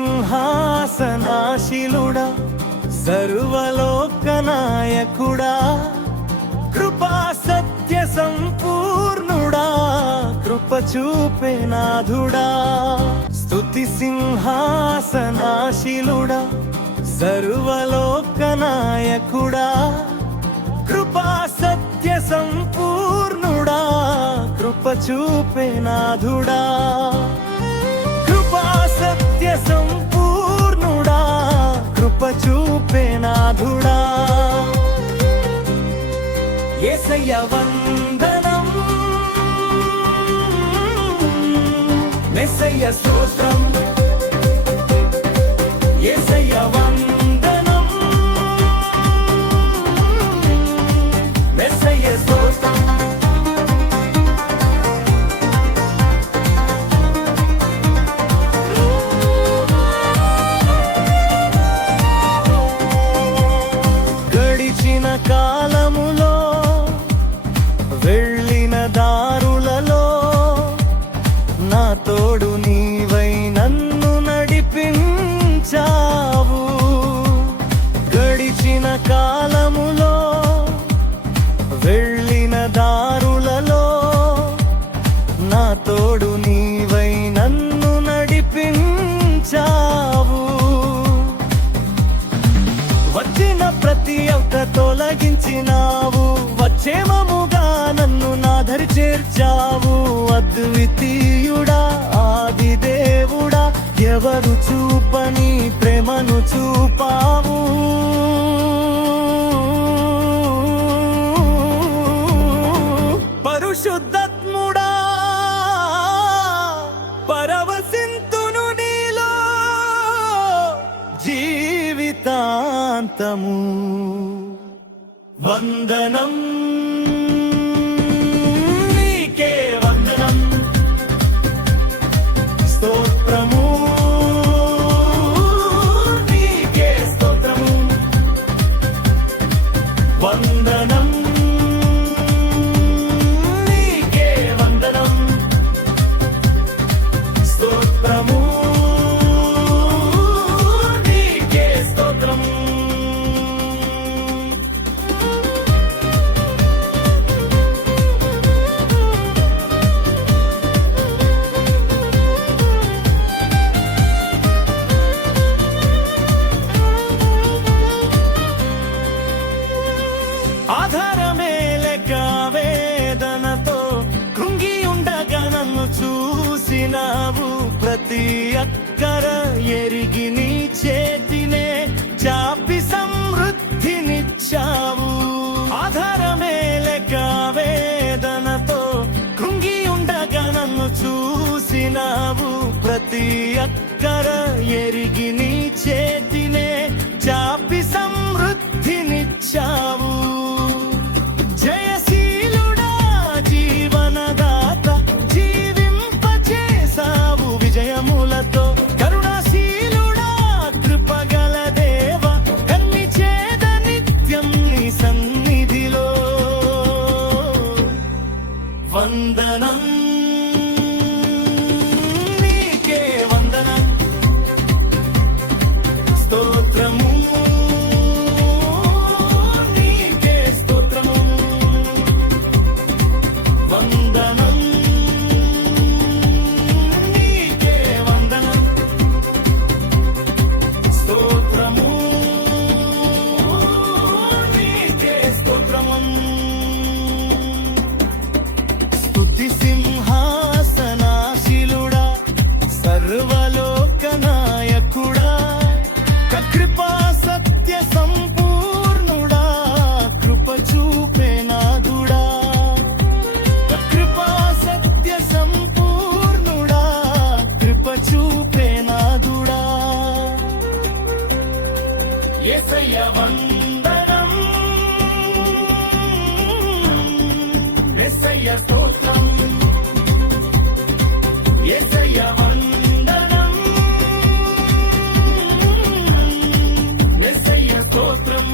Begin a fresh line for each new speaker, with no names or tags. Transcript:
స్తుతి సింహాసనాశిలుడా సర్వలోకనాయకుడా కృపా సత్య సంపూర్ణుడా కృప చూపే నాథుడా. స్తుతి సింహాసనాశిలుడా సర్వలోకనాయకుడా కృపా సత్య సంపూర్ణుడా కృప చూపే నాథుడా. సత్య సంపూర్ణుడా కృప చూపే నాథుడా. ఏసయ్య వందనం మెస్సయ్య స్తోత్రం. ఏసయ్య కాలములో వెళ్ళిన దారులలో నా తోడు నీవు. తొలగించినావు. వచ్చేమముగా నన్ను నాధరి చేర్చావు. అద్వితీయుడా ఆది దేవుడా ఎవరు చూపని ప్రేమను చూపావు. పరిశుద్ధత్ముడా పరవశింతును నీలో జీవితాంతము. వందనం ప్రతి అక్కర ఎరిగిన స్తుతి సింహాసనాశిలుడా సర్వలోకనాయకుడా కృపా సత్య సంపూర్ణుడా కృప చూపే నాదుడా కృపా సత్య సంపూర్ణుడా కృప చూపే నాదుడా ఎసయ్య ఏసయ్య స్తోత్రం ఏసయ్య వందనం. ఏసయ్య స్తోత్రం.